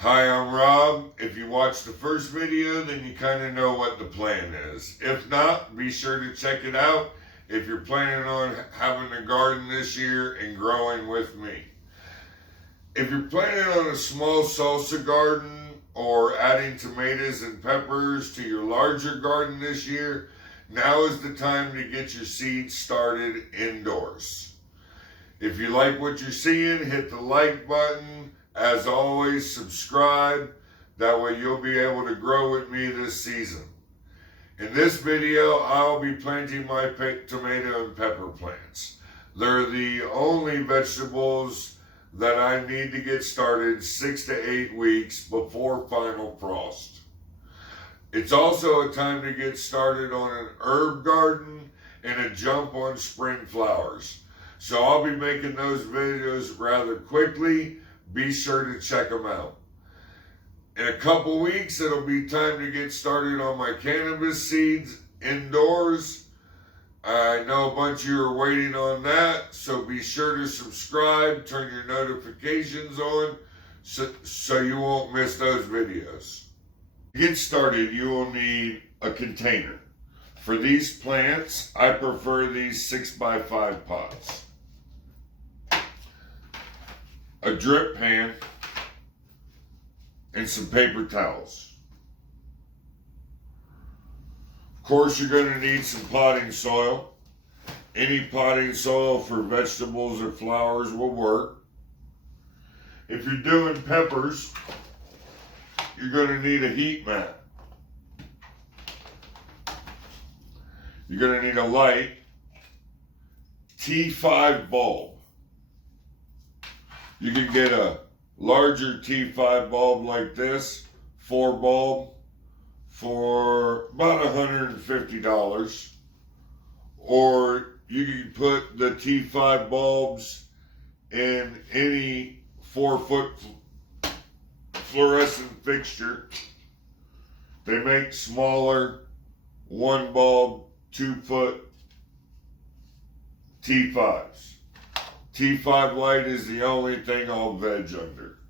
Hi, I'm Rob. If you watched the first video, then you kind of know what the plan is. If not, be sure to check it out if you're planning on having a garden this year and growing with me. If you're planning on a small salsa garden or adding tomatoes and peppers to your larger garden this year, now is the time to get your seeds started indoors. If you like what you're seeing, hit the like button. As always, subscribe. That way you'll be able to grow with me this season. In this video, I'll be planting my tomato and pepper plants. They're the only vegetables that I need to get started 6 to 8 weeks before final frost. It's also a time to get started on an herb garden and a jump on spring flowers. So I'll be making those videos rather quickly. Be sure to check them out. In a couple weeks, it'll be time to get started on my cannabis seeds indoors. I know a bunch of you are waiting on that, so be sure to subscribe, turn your notifications on, so you won't miss those videos. To get started, you will need a container. For these plants, I prefer these 6x5 pots. A drip pan, and some paper towels. Of course, you're going to need some potting soil. Any potting soil for vegetables or flowers will work. If you're doing peppers, you're going to need a heat mat. You're going to need a light T5 bulb. You can get a larger T5 bulb like this, 4 bulb, for about $150. Or you can put the T5 bulbs in any 4-foot fluorescent fixture. They make smaller 1 bulb, 2-foot T5s. T5 light is the only thing I'll veg under.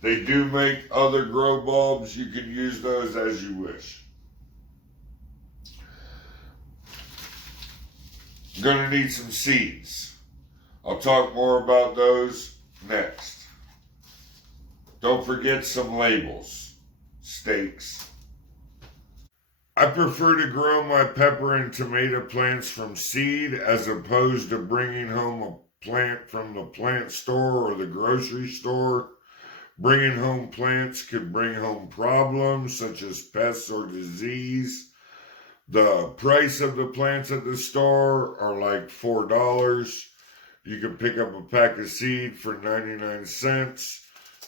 They do make other grow bulbs. You can use those as you wish. Gonna need some seeds. I'll talk more about those next. Don't forget some labels, stakes. I prefer to grow my pepper and tomato plants from seed as opposed to bringing home a plant from the plant store or the grocery store. Bringing home plants could bring home problems such as pests or disease. The price of the plants at the store are like $4. You can pick up a pack of seed for 99 cents.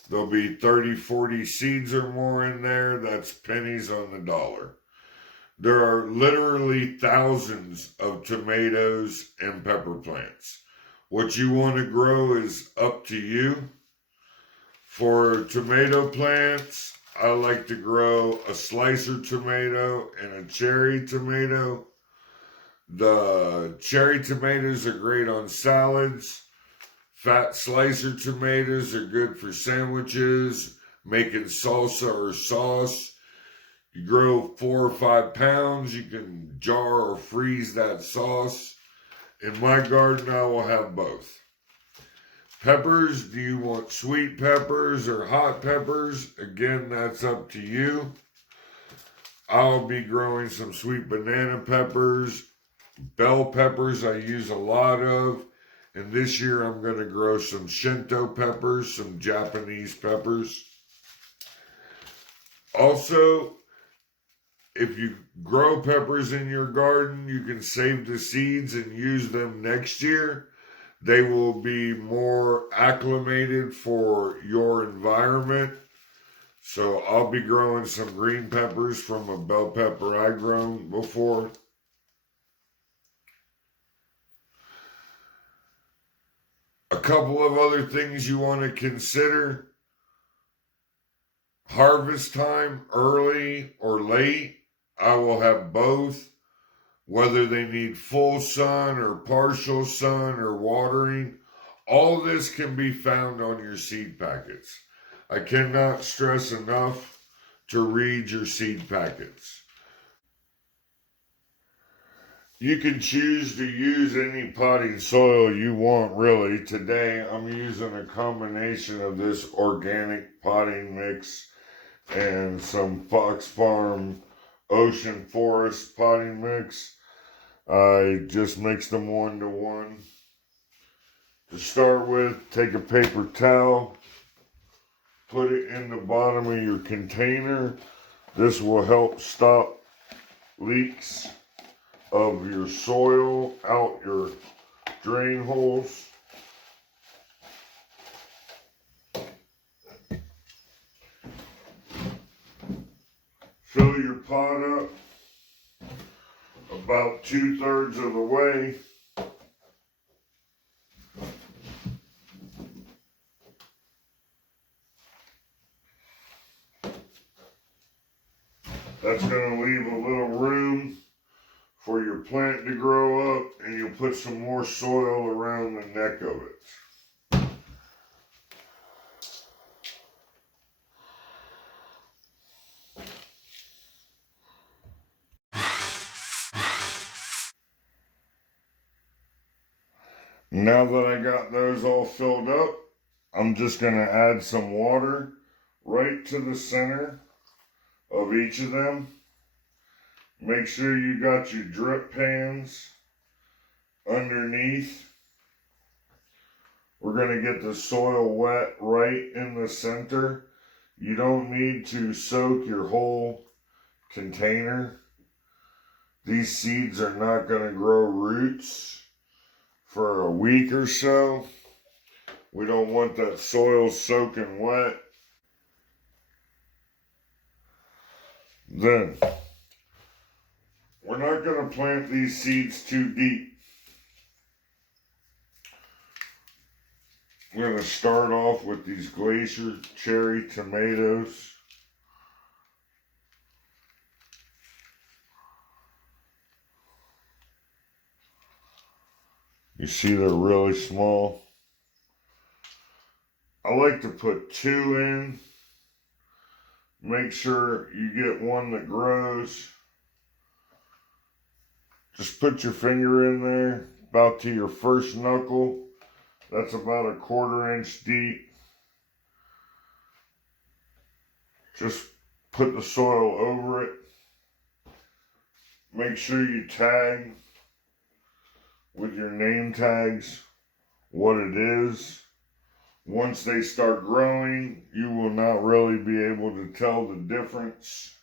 There'll be 30, 40 seeds or more in there. That's pennies on the dollar. There are literally thousands of tomatoes and pepper plants. What you want to grow is up to you. For tomato plants, I like to grow a slicer tomato and a cherry tomato. The cherry tomatoes are great on salads. Fat slicer tomatoes are good for sandwiches, making salsa or sauce. You grow 4 or 5 pounds, you can jar or freeze that sauce. In my garden, I will have both. Peppers, do you want sweet peppers or hot peppers? Again, that's up to you. I'll be growing some sweet banana peppers. Bell peppers I use a lot of. And this year I'm going to grow some Shinto peppers, some Japanese peppers. Also, if you grow peppers in your garden, you can save the seeds and use them next year. They will be more acclimated for your environment. So I'll be growing some green peppers from a bell pepper I've grown before. A couple of other things you want to consider. Harvest time, early or late. I will have both, whether they need full sun or partial sun or watering. All this can be found on your seed packets. I cannot stress enough to read your seed packets. You can choose to use any potting soil you want, really. Today, I'm using a combination of this organic potting mix and some Fox Farm Ocean Forest potting mix. I just mixed them 1-to-1. To start with, take a paper towel, put it in the bottom of your container. This will help stop leaks of your soil out your drain holes. Fill your pot up about 2/3 of the way. That's going to leave a little room for your plant to grow up, and you'll put some more soil around the neck of it. Now that I got those all filled up, I'm just going to add some water right to the center of each of them. Make sure you got your drip pans underneath. We're going to get the soil wet right in the center. You don't need to soak your whole container. These seeds are not going to grow roots for a week or so. We don't want that soil soaking wet. Then, we're not going to plant these seeds too deep. I'm going to start off with these glacier cherry tomatoes. You see they're really small. I like to put 2 in. Make sure you get one that grows. Just put your finger in there, about to your first knuckle. That's about a 1/4 inch deep. Just put the soil over it. Make sure you tag with your name tags what it is. Once they start growing, you will not really be able to tell the difference.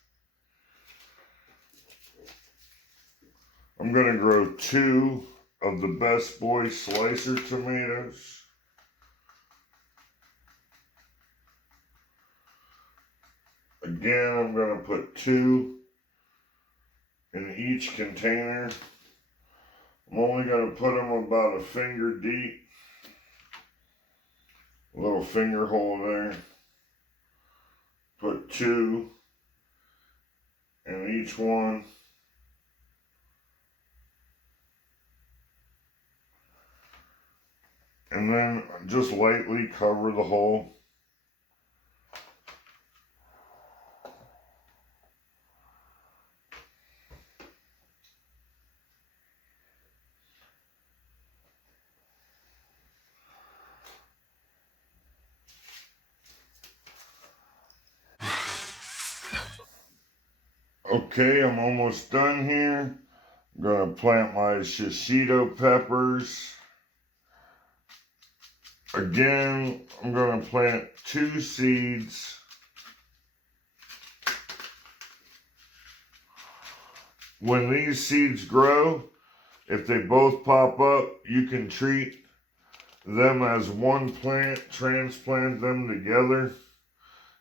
I'm going to grow 2 of the Best Boy slicer tomatoes. Again, I'm going to put 2 in each container. I'm only going to put them about a finger deep. A little finger hole there. Put 2 in each one. And then just lightly cover the hole. Okay, I'm almost done here. I'm going to plant my shishito peppers. Again, I'm going to plant 2 seeds. When these seeds grow, if they both pop up, you can treat them as one plant, transplant them together.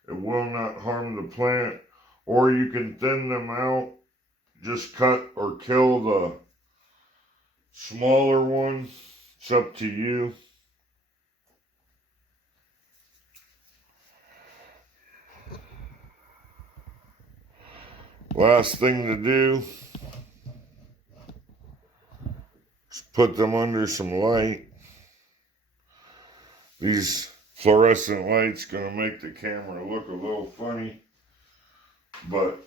It will not harm the plant. Or you can thin them out, just cut or kill the smaller one. It's up to you. Last thing to do is put them under some light. These Fluorescent light's gonna make the camera look a little funny, but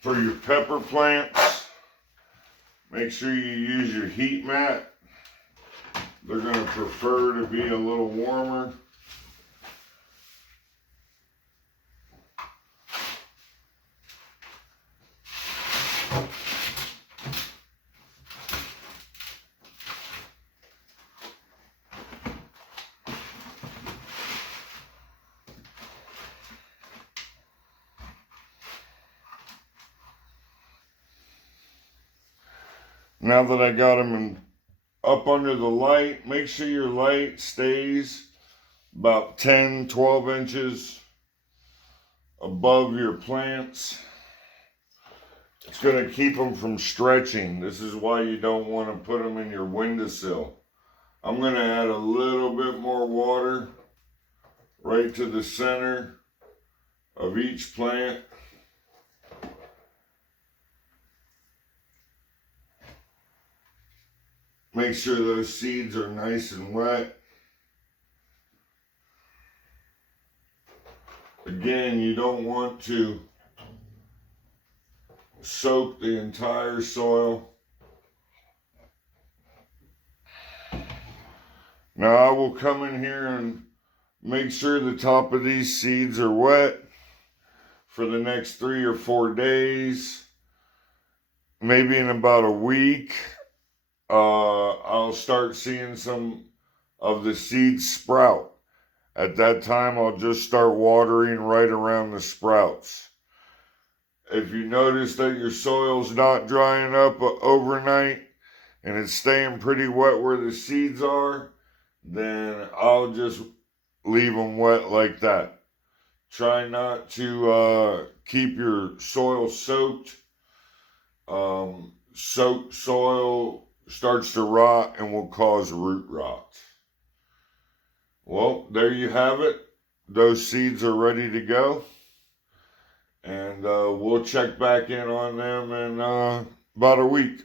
for your pepper plants, make sure you use your heat mat. They're going to prefer to be a little warmer. Now that I got them up under the light, make sure your light stays about 10-12 inches above your plants. It's going to keep them from stretching. This is why you don't want to put them in your windowsill. I'm going to add a little bit more water right to the center of each plant. Make sure those seeds are nice and wet. Again, you don't want to soak the entire soil. Now I will come in here and make sure the top of these seeds are wet for the next 3 or 4 days. Maybe in about a week, I'll start seeing some of the seeds sprout. At that time, I'll just start watering right around the sprouts. If you notice that your soil's not drying up overnight and it's staying pretty wet where the seeds are, then I'll just leave them wet like that. Try not to keep your soil soaked. Soaked soil starts to rot and will cause root rot. Well, there you have it. Those seeds are ready to go. And we'll check back in on them in about a week.